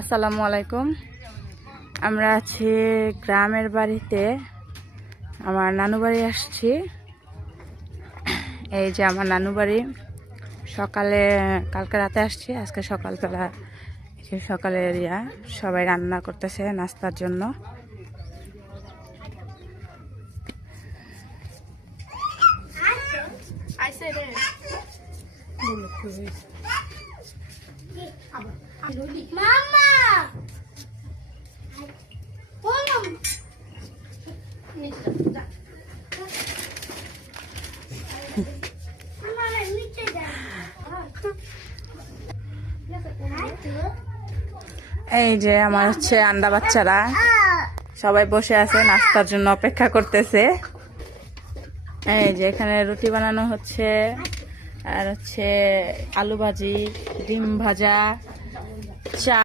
আসসালামু আলাইকুম। আমরা আছি গ্রামের বাড়িতে, আমার নানু বাড়ি আসছি। এই যে আমার নানু বাড়ি। কালকে রাতে আসছি, আজকে সকালবেলা সকালের সবাই রান্না করতেছে নাস্তার জন্য। এই যে আমার আন্ডা বাচ্চারা সবাই বসে আছে, নাস্তার জন্য অপেক্ষা করতেছে। এই যে এখানে রুটি বানানো হচ্ছে, আর আলু ভাজি, ডিম ভাজা, চা।